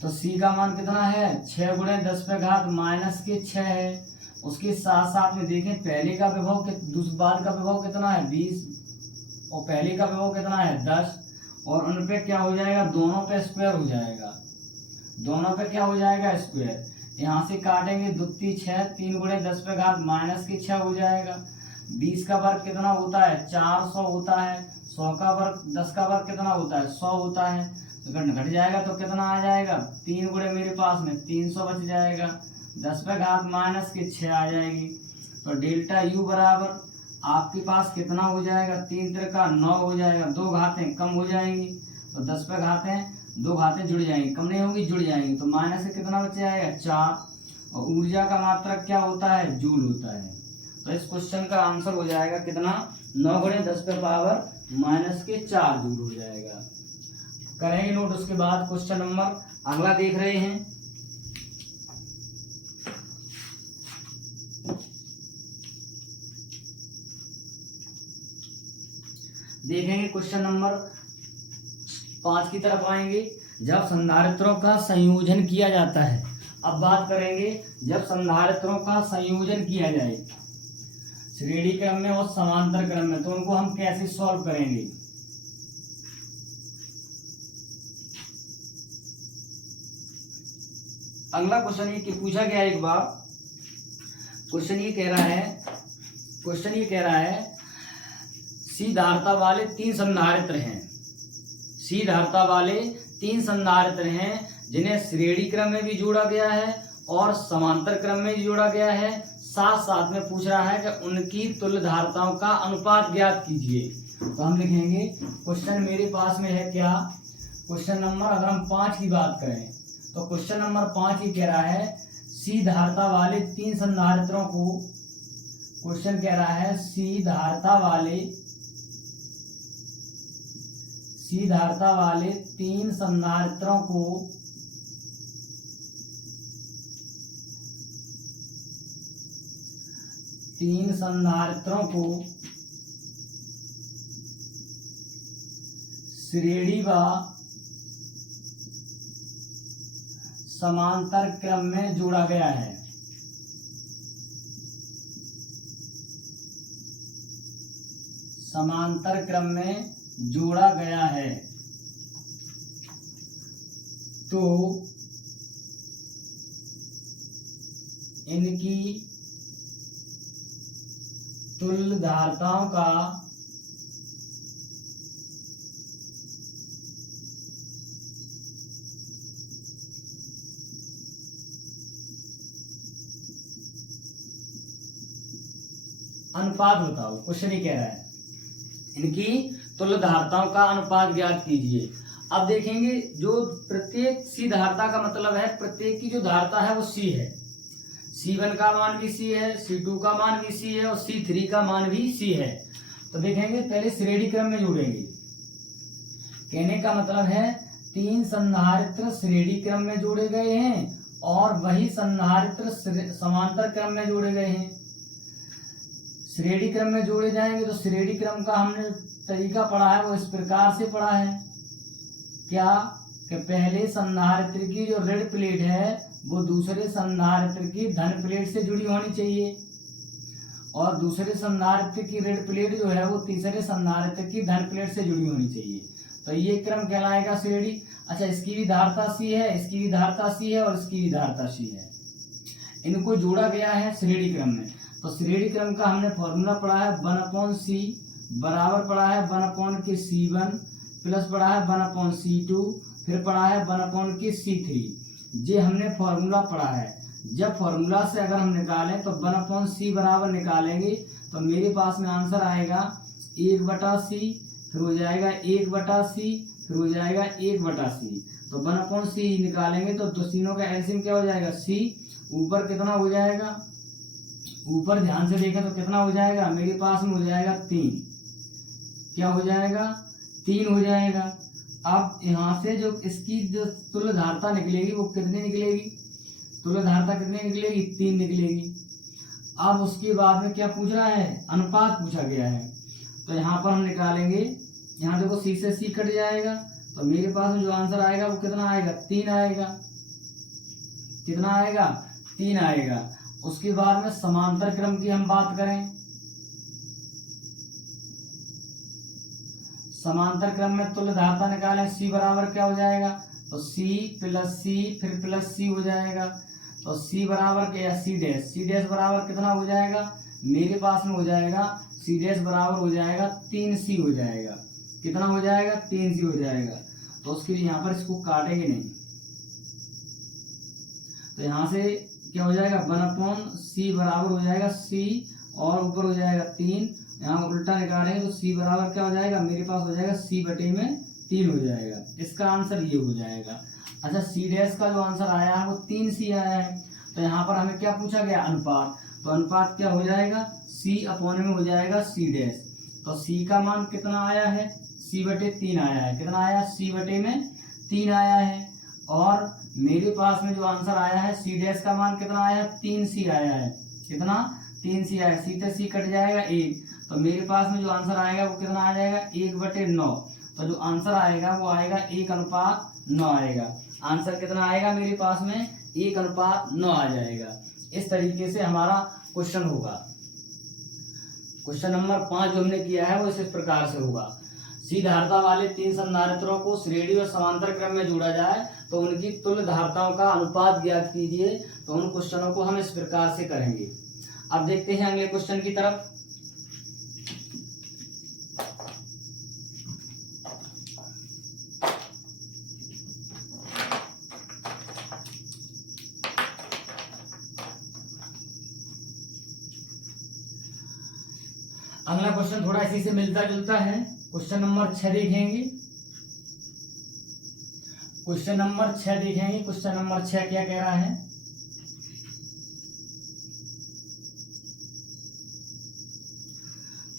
तो C का मान कितना है, 6 गुणे 10⁻⁻6 है। उसके साथ साथ में देखें पहले का विभव, बाद का विभव कितना है, 20, और पहले का विभव कितना है, 10, और उन पे क्या हो जाएगा, दोनों पे स्क्वायर हो जाएगा। दोनों पे क्या हो जाएगा, स्क्वायर। यहाँ से काटेंगे 2 × 6, 3 गुणे 10⁻⁻6 हो जाएगा। 20 का वर्ग कितना होता है, 400 होता है। 100 का वर्ग, 10 का वर्ग कितना होता है, 100 होता है। तो घट जाएगा तो कितना आ जाएगा, 3 गुणे मेरे पास में 300 बच जाएगा, 10⁻⁻6 आ जाएगी। तो डेल्टा U बराबर आपके पास कितना हो जाएगा, 3 × 9 हो जाएगा। 2 घातें कम हो जाएंगी तो 2 घातें जुड़ जाएंगी, कम नहीं होगी, जुड़ जाएंगी। तो माइनस से कितना बच जाएगा, 4। और ऊर्जा का मात्रक क्या होता है, जूल होता है। तो इस क्वेश्चन का आंसर हो जाएगा कितना, 9 × 10⁻⁻4 जूल हो जाएगा। करेंगे नोट। उसके बाद क्वेश्चन नंबर अगला देख रहे हैं। देखेंगे क्वेश्चन नंबर 5 की तरफ आएंगे। जब संधारित्रों का संयोजन किया जाता है, अब बात करेंगे जब संधारित्रों का संयोजन किया जाए श्रेणी क्रम में और समांतर क्रम में, तो उनको हम कैसे सॉल्व करेंगे। अगला क्वेश्चन ये पूछा गया एक बार। क्वेश्चन ये कह रहा है C धारता वाले 3 संधारित्र हैं। C धारता वाले 3 संधारित्र हैं जिन्हें श्रेणी क्रम में भी जोड़ा गया है और समांतर क्रम में भी जोड़ा गया है। साथ साथ में पूछ रहा है कि उनकी तुल्य धारताओं का अनुपात ज्ञात कीजिए। तो हम लिखेंगे, क्वेश्चन मेरे पास में है क्या, क्वेश्चन नंबर अगर हम 5 की बात करें तो क्वेश्चन नंबर 5 ही कह रहा है C धारता वाले 3 संधारित्रों को, क्वेश्चन कह रहा है C धारता वाले 3 संधारित्रों को श्रेणी व समांतर क्रम में जोड़ा गया है। समांतर क्रम में जोड़ा गया है तो इनकी तुल्यधारताओं का अनुपात बताओ। क्वेश्चन ही कह रहा है इनकी तुल्यधारताओं का अनुपात ज्ञात कीजिए। अब देखेंगे जो प्रत्येक सी धारता का मतलब है प्रत्येक की जो धारता है वो सी है। C1 का मान भी सी है, C2 का मान भी सी है और C3 का मान भी सी है। तो देखेंगे पहले श्रेणी क्रम में जोड़ेंगे। कहने का मतलब है 3 संधारित्र श्रेणी क्रम में जोड़े गए हैं और वही संधारित्र समांतर क्रम में जोड़े गए हैं। श्रेणी क्रम में जोड़े जाएंगे तो श्रेणी क्रम का हमने तरीका पढ़ा है वो इस प्रकार से पढ़ा है क्या कि पहले संधारित्र की जो ऋण प्लेट है वो दूसरे संधारित्र की धन प्लेट से जुड़ी होनी चाहिए और दूसरे संधारित्र की ऋण प्लेट जो है वो तीसरे संधारित्र की धन प्लेट से जुड़ी होनी चाहिए। तो ये क्रम कहलाएगा श्रेणी। अच्छा, इसकी भी धारता सी है, इसकी भी धारता सी है और इसकी भी धारता सी है। इनको जोड़ा गया है श्रेणी क्रम में। तो श्रेणी क्रम का हमने फॉर्मूला पढ़ा है 1/c बराबर पढ़ा है 1/c1 प्लस पढ़ा है 1/c2 फिर पढ़ा है 1/c3। ये हमने फॉर्मूला पढ़ा है। जब फॉर्मूला से अगर हम निकालें तो 1/c बराबर निकालेंगे तो मेरे पास में आंसर आएगा 1/c फिर हो जाएगा 1/c फिर हो जाएगा 1/c। तो 1/c निकालेंगे तो तीनों का एलसीएम क्या हो जाएगा c। ऊपर कितना हो जाएगा, ऊपर ध्यान से देखें तो कितना हो जाएगा, मेरे पास में हो जाएगा 3। क्या हो जाएगा, 3 हो जाएगा। अब यहाँ से जो इसकी जो तुल्यधारता निकलेगी वो कितनी निकलेगी, तुल्यधारता कितनी निकलेगी, 3 निकलेगी। अब उसके बाद में क्या पूछ रहा है, अनुपात पूछा गया है। तो यहाँ पर हम निकालेंगे, यहाँ देखो c से c कट जाएगा तो मेरे पास में जो आंसर आएगा वो कितना आएगा, 3 आएगा। कितना आएगा, 3 आएगा। उसके बाद में समांतर क्रम की हम बात करें, समांतर क्रम में तुल्यधारता निकालें c बराबर क्या हो जाएगा, तो c प्लस c फिर प्लस c हो जाएगा। तो c बराबर क्या, c डैश बराबर कितना हो जाएगा, मेरे पास में हो जाएगा c डैश बराबर हो जाएगा 3c हो जाएगा। कितना हो जाएगा, 3c हो जाएगा। तो उसके लिए यहाँ पर इसको काटेंगे नहीं, तो यहाँ से क्या हो जाएगा 1/c बराबर हो जाएगा c और ऊपर हो जाएगा 3। यहाँ उल्टा निकालेंगे तो c बराबर क्या हो जाएगा, मेरे पास हो जाएगा c/3 हो जाएगा। इसका आंसर ये हो जाएगा। अच्छा, c डैश का जो आंसर आया है वो 3c आया है। तो यहाँ पर हमें क्या पूछा गया, अनुपात। तो अनुपात क्या हो जाएगा, c/में हो जाएगा c डैश। तो c का मान कितना आया है, c/3 आया है। कितना आया, c/3 आया है। और मेरे पास में जो आंसर आया है c डैश का मान कितना आया है, 3c आया है। कितना, 3c आया। c से c कट जाएगा 1, तो मेरे पास में जो आंसर आएगा वो कितना आ जाएगा, 1/9। तो जो आंसर आएगा वो आएगा 1:9 आएगा। आंसर कितना आएगा मेरे पास में, 1:9 आ जाएगा। इस तरीके से हमारा क्वेश्चन होगा। क्वेश्चन नंबर 5 जो हमने किया है वो इस प्रकार से होगा। सी धारता वाले 3 संधारित्रों को श्रेणी और समांतर क्रम में जोड़ा जाए तो उनकी तुल्य धारताओं का अनुपात ज्ञात कीजिए। तो उन क्वेश्चनों को हम इस प्रकार से करेंगे। अब देखते हैं अगले क्वेश्चन की तरफ। अगला क्वेश्चन थोड़ा इसी से मिलता जुलता है। क्वेश्चन नंबर 6 देखेंगे। क्वेश्चन नंबर 6 देखेंगे। क्वेश्चन नंबर 6 क्या कह रहा है,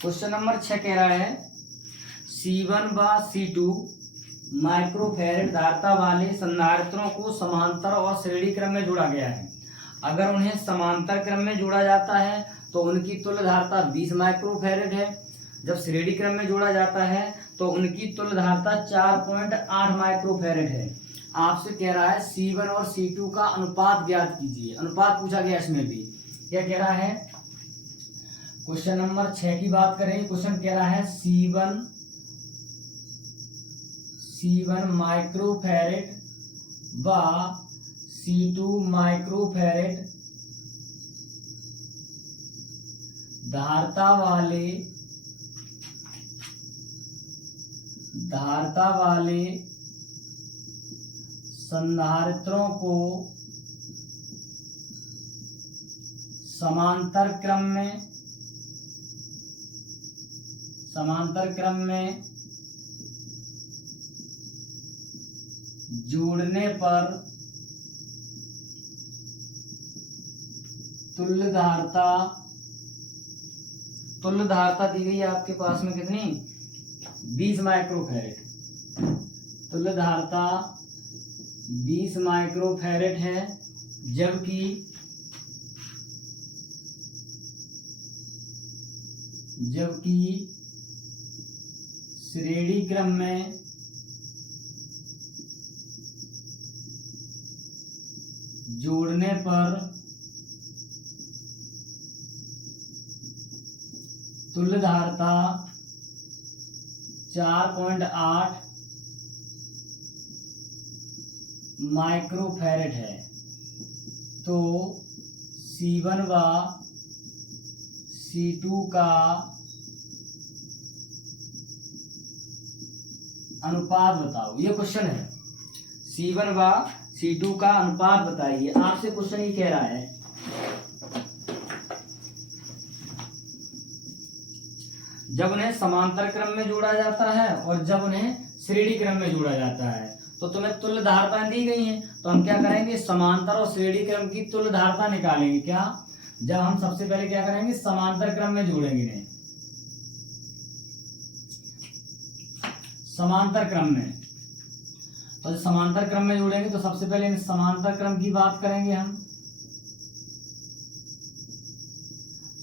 क्वेश्चन नंबर 6 कह रहा है C1 व C2 माइक्रोफैरेड धारता वाले संधारित्रों को समांतर और श्रेणी क्रम में जोड़ा गया है। अगर उन्हें समांतर क्रम में जोड़ा जाता है तो उनकी तुल्य धारता 20 माइक्रोफैरेड है। जब श्रेणी क्रम में जोड़ा जाता है तो उनकी तुल्य धारता 4.8 माइक्रोफैरेड है। आपसे कह रहा है C1 और C2 का अनुपात ज्ञात कीजिए। अनुपात पूछा गया इसमें भी। क्या कह रहा है, क्वेश्चन नंबर 6 की बात करें। क्वेश्चन कह रहा है C1 माइक्रोफैरेड व C2 माइक्रोफैरेड धारता वाले संधारित्रों को समांतर क्रम में जोड़ने पर तुल्य धारता दी गई है आपके पास में कितनी, 20 माइक्रोफैरेड। तुल्य धारता 20 माइक्रोफैरेड है, जबकि श्रेणी क्रम में जोड़ने पर तुल्य धारता 4.8 माइक्रोफैरेड है। तो C1 व C2 का अनुपात बताओ। ये क्वेश्चन है, C1 व C2 का अनुपात बताइए। आपसे क्वेश्चन ये कह रहा है जब उन्हें समांतर क्रम में जोड़ा जाता है और जब उन्हें श्रेणी क्रम में जोड़ा जाता है, तो तुम्हें तुल्य धारता दी गई है, तो हम क्या करेंगे, समांतर और श्रेणी क्रम की तुल्य धारता निकालेंगे। क्या, जब हम सबसे पहले क्या करेंगे, समांतर क्रम में जोड़ेंगे इन्हें, समांतर क्रम में। तो समांतर क्रम में जोड़ेंगे तो सबसे पहले इन समांतर क्रम की बात करेंगे हम।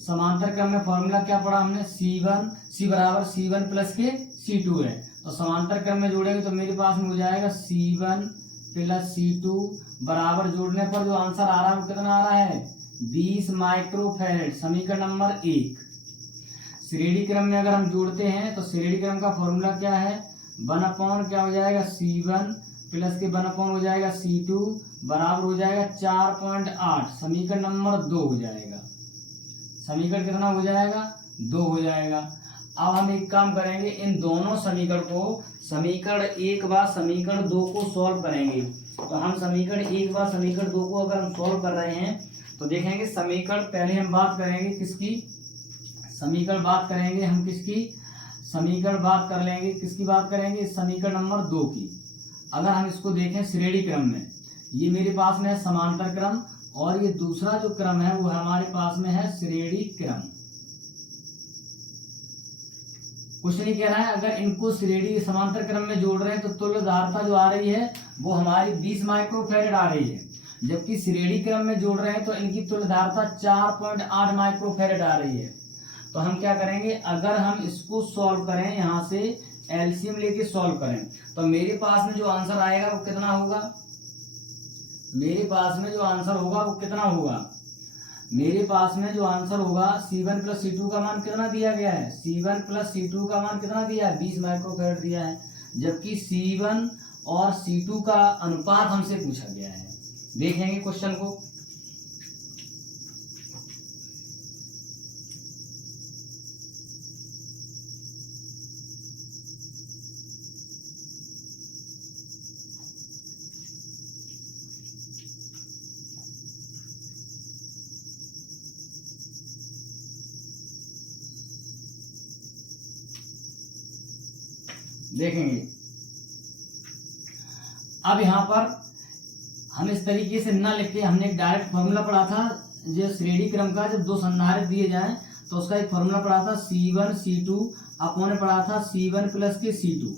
समांतर क्रम में फॉर्मूला क्या पढ़ा हमने, C बराबर C1 प्लस के C2 है। तो समांतर क्रम में जोड़ेंगे तो मेरे पास में हो जाएगा C1 प्लस C2 बराबर, जोड़ने पर जो आंसर आ रहा है वो कितना आ रहा है, 20 माइक्रोफैरेड। समीकरण नंबर 1। श्रेणी क्रम में अगर हम जोड़ते हैं तो श्रेणी क्रम का फॉर्मूला क्या है, 1/, क्या हो जाएगा, C1 प्लस के 1/, हो जाएगा C2 बराबर हो जाएगा 4.8। समीकरण नंबर 2 हो जाएगा। समीकरण कितना हो जाएगा, 2 हो जाएगा। अब हम एक काम करेंगे, इन दोनों समीकरण को, समीकरण 1 व समीकरण 2 को सॉल्व करेंगे। तो हम समीकरण 1 व समीकरण 2 को अगर हम सॉल्व कर रहे हैं तो देखेंगे समीकरण, पहले हम बात करेंगे किसकी, समीकरण बात करेंगे हम किसकी, समीकरण बात कर लेंगे किसकी बात करेंगे, समीकरण नंबर 2 की। अगर हम इसको देखें श्रेणी क्रम में, ये मेरे पास में है समांतर क्रम और ये दूसरा जो क्रम है वो हमारे पास में है श्रेणी क्रम। क्वेश्चन ये कह रहा है अगर इनको श्रेणी समांतर क्रम में जोड़ रहे हैं तो तुल्य धारता जो आ रही है वो हमारी 20 माइक्रोफैरेड आ रही है, जबकि श्रेणी क्रम में जोड़ रहे हैं तो इनकी तुल्य धारता 4.8 माइक्रोफैरेड आ रही है। तो हम क्या करेंगे, अगर हम इसको सॉल्व करें, यहाँ से एलसीएम लेके सॉल्व करें, तो मेरे पास में जो आंसर आएगा वो कितना होगा, मेरे पास में जो आंसर होगा वो कितना होगा, मेरे पास में जो आंसर होगा C1 प्लस C2 का मान कितना दिया गया है, C1 प्लस C2 का मान कितना दिया है, 20 माइक्रोफैरेड दिया है, जबकि C1 और C2 का अनुपात हमसे पूछा गया है। देखेंगे क्वेश्चन को। देखेंगे अब यहाँ पर हम इस तरीके से ना लिख के, हमने एक डायरेक्ट फॉर्मूला पढ़ा था जो श्रेणी क्रम का, जब दो संधारित्र दिए जाएं तो उसका एक फॉर्मूला पढ़ा था C1 C2 अपॉन पढ़ा था C1 प्लस के C2।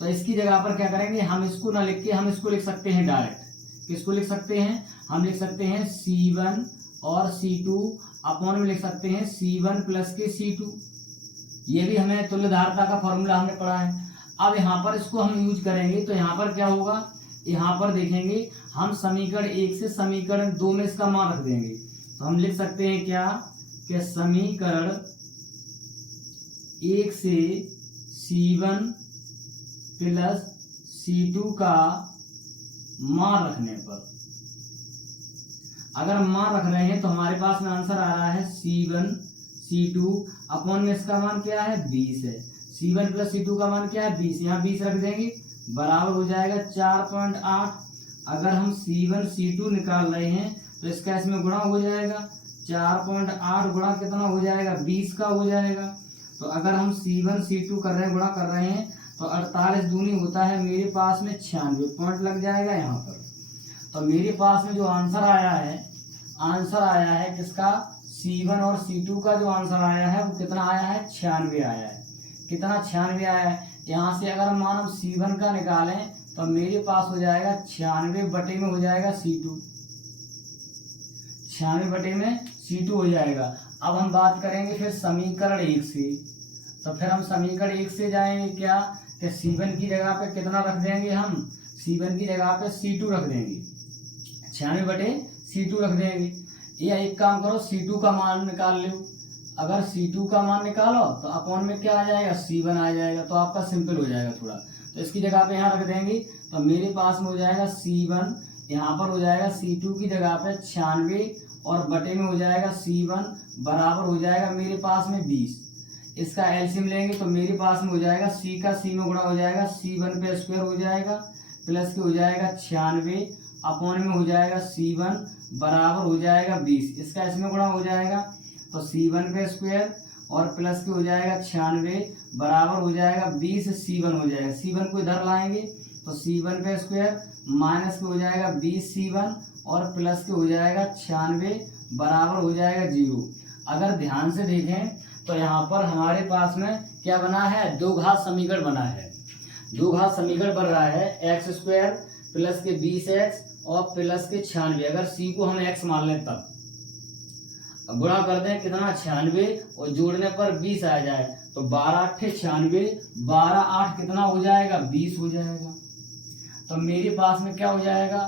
तो इसकी जगह पर क्या करेंगे, हम इसको ना लिख के हम इसको लिख सकते हैं डायरेक्ट। किसको लिख सकते हैं, हम लिख सकते हैं C1 और C2 अपॉन में लिख सकते हैं C1 प्लस के C2। ये भी हमें तुल्य धारता का फॉर्मूला हमने पढ़ा है। अब यहाँ पर इसको हम यूज करेंगे तो यहाँ पर क्या होगा, यहाँ पर देखेंगे हम समीकरण 1 से समीकरण 2 में इसका मान रख देंगे। तो हम लिख सकते हैं क्या, कि समीकरण 1 से C1 प्लस C2 का मान रखने पर, अगर हम मान रख रहे हैं तो हमारे पास में आंसर आ रहा है C1 C2 अपॉन में इसका मान क्या है 20 है। C1 प्लस C2 का मान क्या है 20, यहाँ 20 रख देंगे बराबर हो जाएगा 4.8। अगर हम C1 C2 निकाल रहे हैं तो इसका इसमें गुणा हो जाएगा, 4.8 गुणा कितना हो जाएगा 20 का हो जाएगा। तो अगर हम C1 C2 कर रहे हैं, गुणा कर रहे हैं तो 48 दूनी होता है मेरे पास में 96 पॉइंट लग जाएगा यहाँ पर। तो मेरे पास में जो आंसर आया है किसका, C1 और C2 का जो आंसर आया है वो कितना आया है 96 आया है। कितना 96 आया है। यहाँ से अगर मान हम C1 का निकालें तो मेरे पास हो जाएगा 96 बटे में हो जाएगा C2, 96 बटे में C2 हो जाएगा। अब हम बात करेंगे फिर समीकरण 1 से, तो फिर हम समीकरण 1 से जाएंगे क्या कि C1 की जगह पे कितना रख देंगे, हम C1 की जगह पे C2 रख देंगे, 96 बटे C2 रख देंगे। या एक काम करो C2 का मान निकाल लो, अगर C2 का मान निकालो तो अपॉन में क्या आ जाएगा C1 आ जाएगा, तो आपका सिंपल हो जाएगा थोड़ा। तो इसकी जगह पे यहाँ रख देंगे तो मेरे पास में हो जाएगा C1, यहाँ पर हो जाएगा C2 की जगह पे 96 और बटे में हो जाएगा C1 बराबर हो जाएगा मेरे पास में 20। इसका एलसीएम लेंगे तो मेरे पास में हो जाएगा C का C में गुणा हो जाएगा, C1 पे स्क्वायर हो जाएगा प्लस के हो जाएगा 96 अपॉन में हो जाएगा C1 बराबर हो जाएगा 20। इसका इसमें गुणा हो जाएगा तो C1 पे स्क्वायर और प्लस के हो जाएगा 96 बराबर हो जाएगा 20 C1 हो जाएगा। C1 को इधर लाएंगे तो C1 पे स्क्वायर माइनस के हो जाएगा 20 C1 और प्लस के हो जाएगा 96 बराबर हो जाएगा 0। अगर ध्यान से देखें तो यहाँ पर हमारे पास में क्या बना है, दो घात समीकरण बना है। दो घात समीकरण बन रहा है x स्क्वायर प्लस के 20x और प्लस के 96। अगर c को हम x मान लें तब गुणा कर दें कितना 96 और जोड़ने पर 20 आ जाए तो 12 8 96, 12 8 कितना हो जाएगा 20 हो जाएगा। तो मेरे पास में क्या हो जाएगा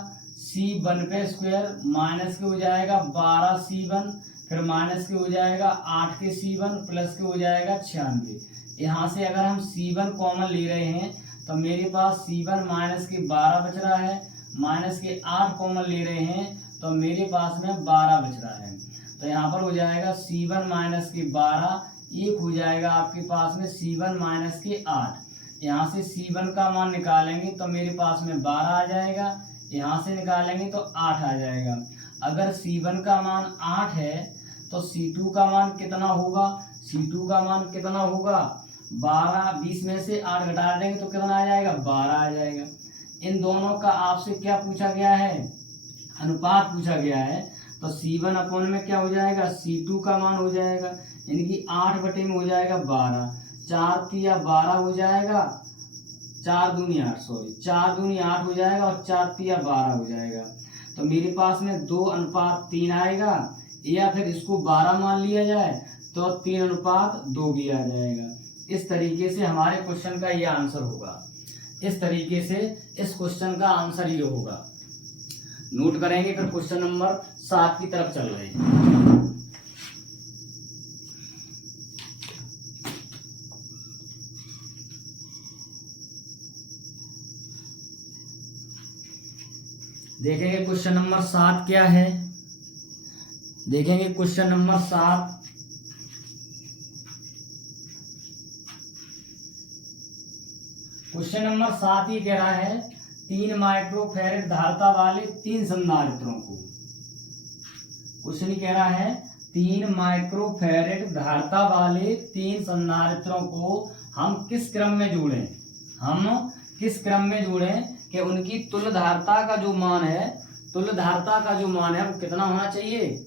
C1 पे स्क्वायर माइनस के हो जाएगा 12 C1 फिर माइनस के हो जाएगा 8 के C1 प्लस के हो जाएगा 96। यहाँ से अगर हम C1 कॉमन ले रहे हैं तो मेरे पास C1 माइनस के 12 बच रहा है, माइनस के 8 कॉमन ले रहे हैं तो मेरे पास में 12 बच रहा है। तो यहाँ पर हो जाएगा C1 माइनस के 12 एक हो जाएगा आपके पास में C1 माइनस के 8। यहाँ से C1 का मान निकालेंगे तो मेरे पास में 12 आ जाएगा, यहाँ से निकालेंगे तो 8 आ जाएगा। अगर C1 का मान 8 है तो C2 का मान कितना होगा, C2 का मान कितना होगा 12, 20 में से 8 घटा देंगे तो कितना आ जाएगा 12 आ जाएगा। इन दोनों का आपसे क्या पूछा गया है, अनुपात पूछा गया है। तो C1 अपॉन में क्या हो जाएगा C2 का मान हो जाएगा, यानी कि 8 बटे में हो जाएगा 12, 4 तिया 12 हो जाएगा, 4 दूनी 8 सॉरी 4 दूनी 8 हो जाएगा और 4 तिया 12 हो जाएगा। तो मेरे पास में 2:3 आएगा, या फिर इसको 12 मान लिया जाए तो 3:2 भी आ जाएगा। इस तरीके से हमारे क्वेश्चन का ये आंसर होगा। इस तरीके से इस क्वेश्चन का आंसर ये होगा। नोट करेंगे फिर क्वेश्चन नंबर 7 की तरफ चल रहे हैं। देखेंगे क्वेश्चन नंबर 7 क्या है। देखेंगे क्वेश्चन नंबर 7। क्वेश्चन नंबर 7 ही कह रहा है 3 माइक्रोफैरेड धारिता वाले 3 संधारित्रों को। क्वेश्चन ही कह रहा है 3 माइक्रोफैरेड धारिता वाले 3 संधारित्रों को हम किस क्रम में जोड़ें, हम किस क्रम में जोड़ें कि उनकी तुल्य धारिता का जो मान है, तुल्य धारिता का जो मान है वो कितना होना चाहिए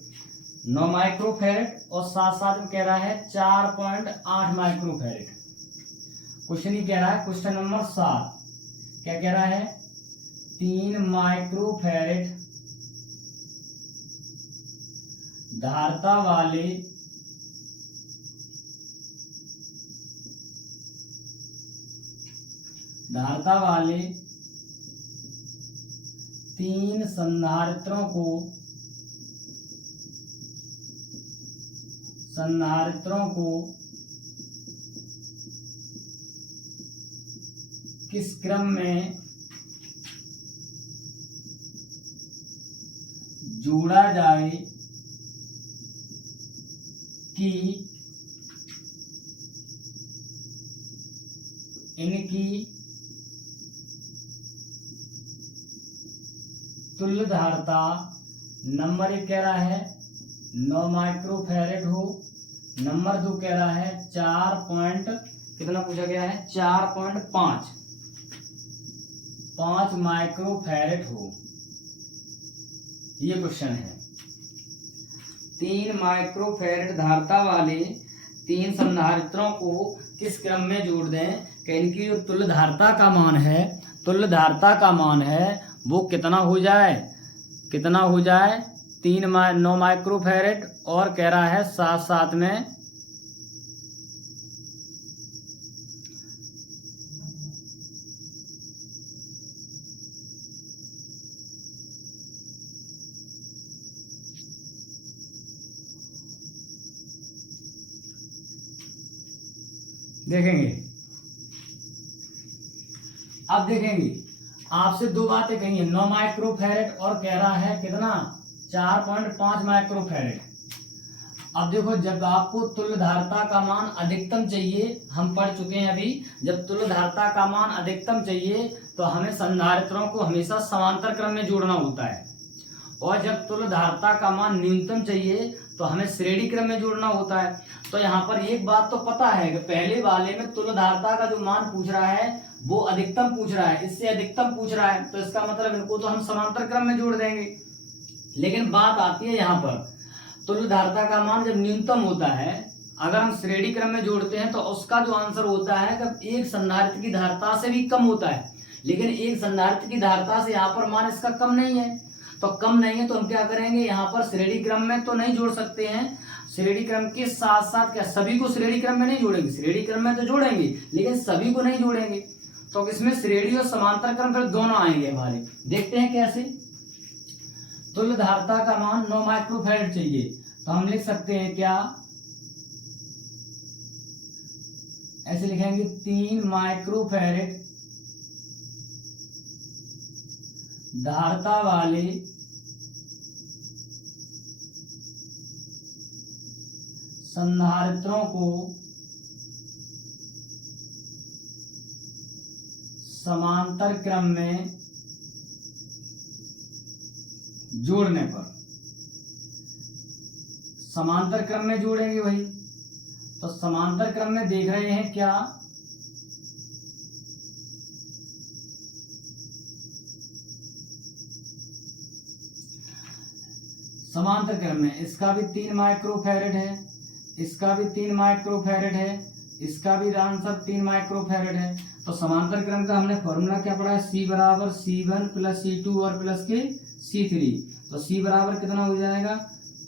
9 माइक्रोफैरेड और साथ साथ में कह रहा है 4.8 माइक्रोफैरेड। क्वेश्चन ही कह रहा है क्वेश्चन नंबर 7 क्या कह रहा है 3 माइक्रोफैरेड धारिता वाले 3 संधारित्रों को किस क्रम में जोड़ा जाए कि इनकी तुल्यधारता नंबर 1 कह रहा है 9 माइक्रोफैरेड हो, नंबर 2 कह रहा है 4 कितना पूछा गया है 4.5 माइक्रोफैरेड हो, ये क्वेश्चन है। 3 माइक्रोफैरेड धारता वाले 3 संधारित्रों को किस क्रम में जोड़ दें कि इनकी जो तुल्यधारता का मान है वो कितना हो जाए 9 माइक्रोफैरेड, और कह रहा है साथ साथ में देखेंगे। अब देखेंगे आपसे 2 बातें कही है, 9 माइक्रोफैरेड और कह रहा है कितना 4.5 माइक्रोफैरेड। अब देखो जब आपको तुल्यधारता का मान अधिकतम चाहिए, हम पढ़ चुके हैं अभी, जब तुल्यधारता का मान अधिकतम चाहिए तो हमें संधारित्रों को हमेशा समांतर क्रम में जोड़ना होता है, और जब तुल्यधारता का मान न्यूनतम चाहिए तो हमें श्रेणी क्रम में जोड़ना होता है। तो यहाँ पर एक बात तो पता है कि पहले वाले में तुल्यधारता का जो मान पूछ रहा है वो अधिकतम पूछ रहा है, इससे अधिकतम पूछ रहा है, तो इसका मतलब इनको तो हम समांतर क्रम में जोड़ देंगे। लेकिन बात आती है यहाँ पर तुल्यधारता का मान जब न्यूनतम होता है, अगर हम श्रेणी क्रम में जोड़ते हैं तो उसका जो आंसर होता है कि एक संधारित्र की धारता से भी कम होता है, लेकिन एक संधारित्र की धारता से यहाँ पर मान इसका कम नहीं है, तो कम नहीं है तो हम क्या करेंगे, यहाँ पर श्रेणी क्रम में तो नहीं जोड़ सकते हैं, श्रेणी क्रम के साथ साथ क्या सभी को श्रेणी क्रम में नहीं जोड़ेंगे, श्रेणी क्रम में तो जोड़ेंगे लेकिन सभी को नहीं जोड़ेंगे, तो इसमें श्रेणी और समांतर क्रम फिर दोनों आएंगे हमारे। देखते हैं कैसे। तुल्यधारता का मान 9 माइक्रोफैरेड चाहिए, तो हम लिख सकते हैं क्या, ऐसे लिखेंगे 3 माइक्रोफैरेड धारता वाले संधारित्रों को समांतर क्रम में जोड़ने पर, समांतर क्रम में जोड़ेंगे भाई, तो समांतर क्रम में देख रहे हैं क्या, समांतर क्रम में इसका भी 3 माइक्रोफैरेड है, इसका भी 3 माइक्रोफैरेड है, इसका भी आंसर 3 माइक्रोफैरेड है, तो समांतर क्रम का हमने फॉर्मूला क्या पढ़ा है, C बराबर C1 प्लस C2 और प्लस के C3, तो C बराबर कितना हो जाएगा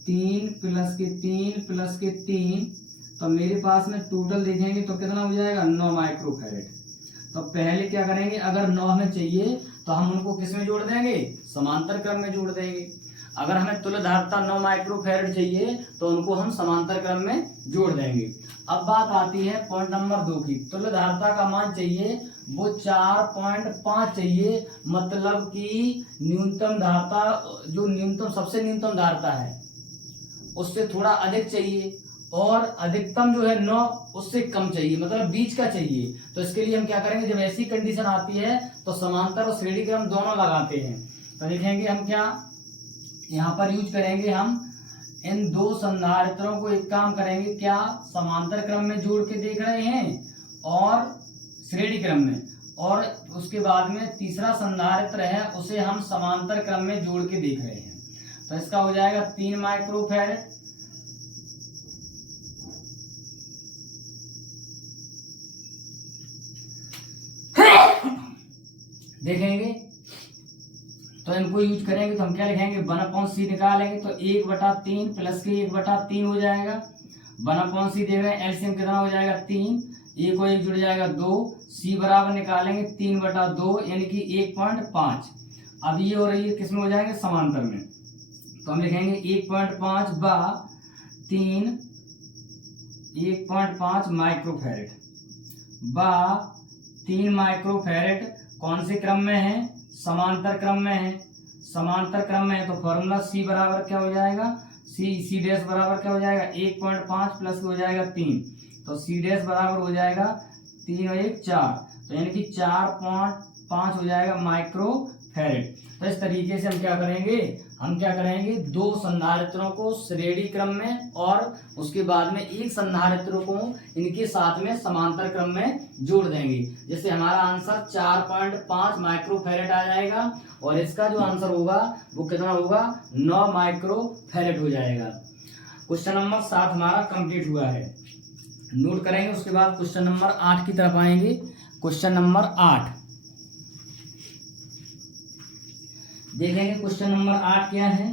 3 प्लस के 3 प्लस के 3, तो मेरे पास में टोटल देखेंगे तो कितना हो जाएगा 9 माइक्रोफैरेड। तो पहले क्या करेंगे, अगर 9 हमें चाहिए तो हम उनको किस में जोड़ देंगे, समांतर क्रम में जोड़ देंगे। अगर हमें तुल्यधारता 9 माइक्रोफैरेड चाहिए तो उनको हम समांतर क्रम में जोड़ देंगे। अब बात आती है पॉइंट नंबर 2 की, तुल्यधारता का मान चाहिए वो 4.5 चाहिए, मतलब कि न्यूनतम धारता जो न्यूनतम सबसे न्यूनतम धारता है उससे थोड़ा अधिक चाहिए, और अधिकतम जो है 9 उससे कम चाहिए, मतलब बीच का चाहिए। तो इसके लिए हम क्या करेंगे, जब ऐसी कंडीशन आती है तो समांतर और श्रेणी क्रम दोनों लगाते हैं। तो देखेंगे हम क्या यहाँ पर यूज करेंगे, हम इन 2 संधारित्रों को एक काम करेंगे क्या, समांतर क्रम में जोड़ के देख रहे हैं और श्रेणी क्रम में, और उसके बाद में तीसरा संधारित्र है उसे हम समांतर क्रम में जोड़ के देख रहे हैं। तो इसका हो जाएगा 3 माइक्रोफैरेड, देखेंगे तो इनको यूज करेंगे तो हम क्या लिखेंगे 1/c निकालेंगे तो 1/3 प्लस के 1/3 हो जाएगा, 1/c देख रहे हैं, एलसीएम कितना हो जाएगा 3, 1 को 1 जुड़ जाएगा 2, c बराबर निकालेंगे 3/2 यानी कि 1.5। अब ये और ये किसमें हो जाएंगे, समांतर में, तो हम लिखेंगे 1.5/3 1.5 माइक्रोफैरेड 3 माइक्रोफैरेड कौन से क्रम में है? समांतर क्रम में है। समांतर क्रम में है तो फॉर्मूला C बराबर क्या हो जाएगा? C डैश बराबर क्या हो जाएगा? 1.5 प्लस हो जाएगा 3, तो C डैश बराबर हो जाएगा 3 और 1 4, तो यानी कि 4.5 हो जाएगा माइक्रोफैरेड। तो इस तरीके से हम क्या करेंगे? दो संधारित्रों को श्रेणी क्रम में और उसके बाद में एक संधारित्र को इनके साथ में समांतर क्रम में जोड़ देंगे, जिससे हमारा आंसर 4.5 माइक्रोफैरेड आ जाएगा और इसका जो आंसर होगा वो कितना होगा? 9 माइक्रोफैरेड हो जाएगा। क्वेश्चन नंबर 7 हमारा कंप्लीट हुआ है। नोट करेंगे, उसके बाद क्वेश्चन नंबर 8 की तरफ आएंगे। क्वेश्चन नंबर 8 देखेंगे। क्वेश्चन नंबर 8 क्या है?